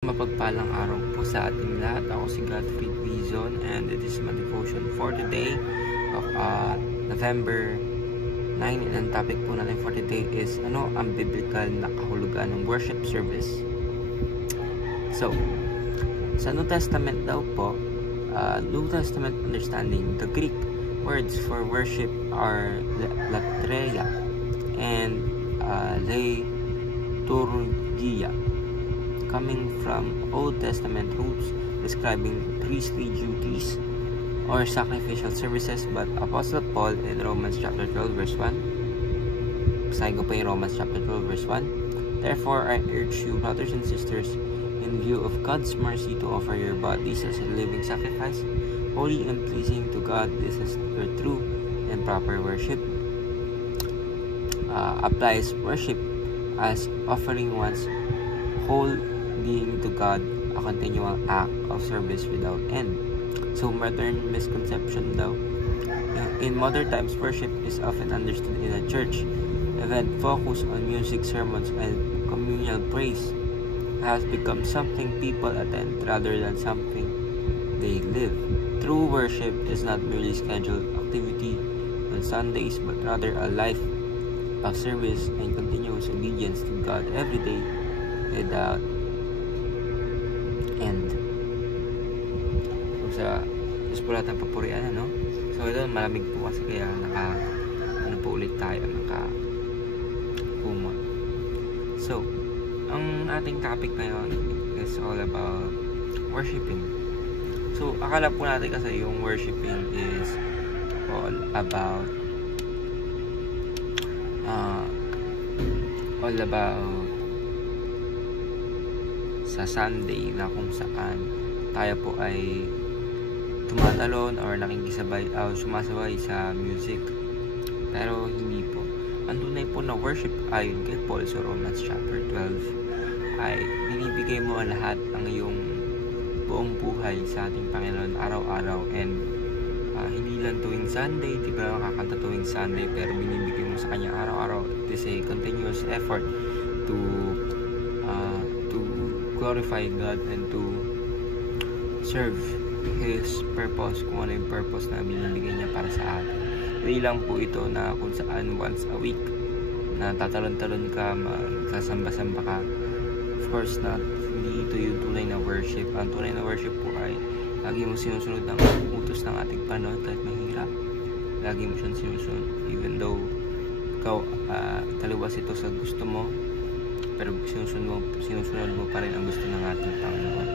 Mapagpalang araw po sa ating lahat. Ako si Godfrey Quizon and it is my devotion for today of November 9, and ang topic po natin for today is ano ang biblical na kahulugan ng worship service. So, sa New Testament daw po, New Testament understanding, the Greek words for worship are latreia and liturgia, coming from Old Testament roots describing priestly duties or sacrificial services. But Apostle Paul in Romans chapter 12 verse 1, basahin ko pa yung Romans chapter 12 verse 1, therefore I urge you, brothers and sisters, in view of God's mercy, to offer your bodies as a living sacrifice, holy and pleasing to God. This is your true and proper worship. Applies worship as offering one's whole being to God, a continual act of service without end. So modern misconception daw, in modern times, worship is often understood in a church event focused on music, sermons, and communal praise, has become something people attend rather than something they live. True worship is not merely scheduled activity on Sundays, but rather a life of service and continuous obedience to God every day without end. So, sa Diyos po lahat ng papurian, ano? So, ito, malamig po kasi kaya po ulit tayo, kumot. So, ang ating topic ngayon is all about worshiping. So, akala po natin kasi yung worshiping is all about sa Sunday, na kung saan tayo po ay tumatalon or nakikisabay sumasabay sa music. Pero hindi po. Ang tunay po na worship ayon kay Paul sa Romans chapter 12 ay binibigay mo ang lahat ng iyong buong buhay sa ating Panginoon araw-araw, and hindi lang tuwing Sunday, di ba makakanta tuwing Sunday, pero binibigay mo sa Kanya araw-araw. It is a continuous effort to glorify God and to serve His purpose, kung ano yung purpose na binibigay niya para sa atin. Hindi lang po ito na kung saan once a week na tatalon-talon ka, magsasamba-samba ka. Of course not. Hindi ito yung tunay na worship. Ang tunay na worship po ay lagi mo sinusunod ang utos ng ating Panginoon kahit mahirap. Lagi mo siyang sinusunod even though ikaw taliwas ito sa gusto mo, pero sinusunod mo pa rin ang gusto ng ating Panginoon.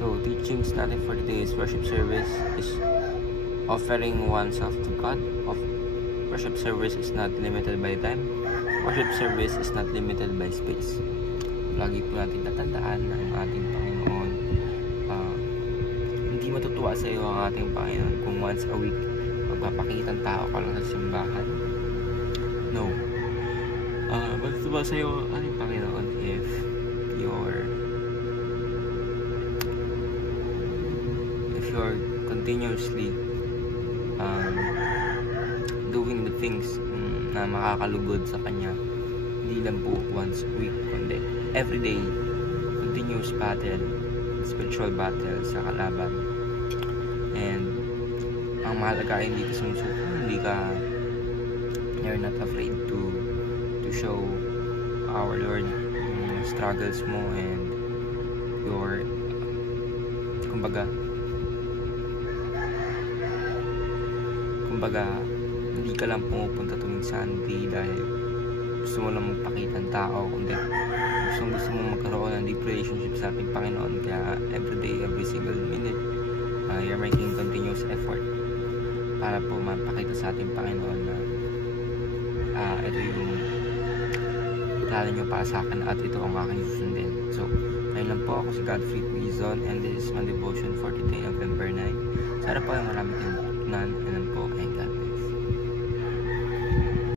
So, teachings natin for today is worship service is offering oneself to God. Worship service is not limited by time. Worship service is not limited by space. Lagi po natin tatandaan ng ating Panginoon. Hindi matutuwa sa iyo ang ating Panginoon kung once a week magpapakitang tao ka lang sa simbahan. No. Matutuwa sa iyo ang ating Panginoon if you're continuously doing the things na makakalugod sa Kanya. Hindi lang po once a week, kundi everyday, continuous battle, spiritual battle sa kalaban. And ang mahalaga ay hindi ka sumusuko, you're not afraid to show our Lord struggles mo and your kumbaga hindi ka lang pumupunta tuwing Sunday dahil gusto mo lang magpakita ng tao, kundi gusto mo magkaroon ng deep relationship sa ating Panginoon. Kaya everyday, every single minute, you're making continuous effort para po mapakita sa ating Panginoon na ito yung plano nyo para sa akin at ito ang aking susundin. So, ayun lang po, ako si Godfrey Quizon and this is my devotion for today, November 9. Sana po ay marami kayong natutunan and